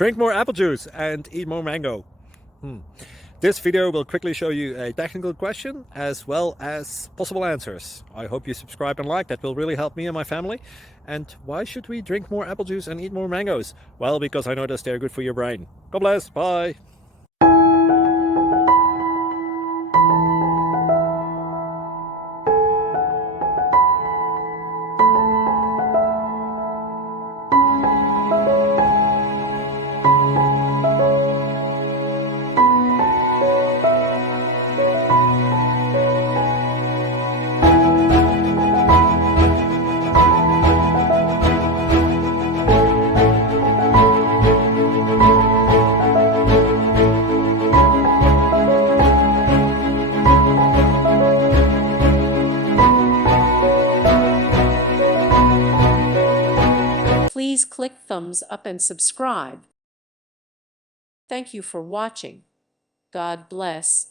Drink more apple juice and eat more mango. This video will quickly show you a technical question as well as possible answers. I hope you subscribe and like, that will really help me and my family. And why should we drink more apple juice and eat more mangoes? Well, because I noticed they're good for your brain. God bless, bye. Please click thumbs up and subscribe. Thank you for watching. God bless.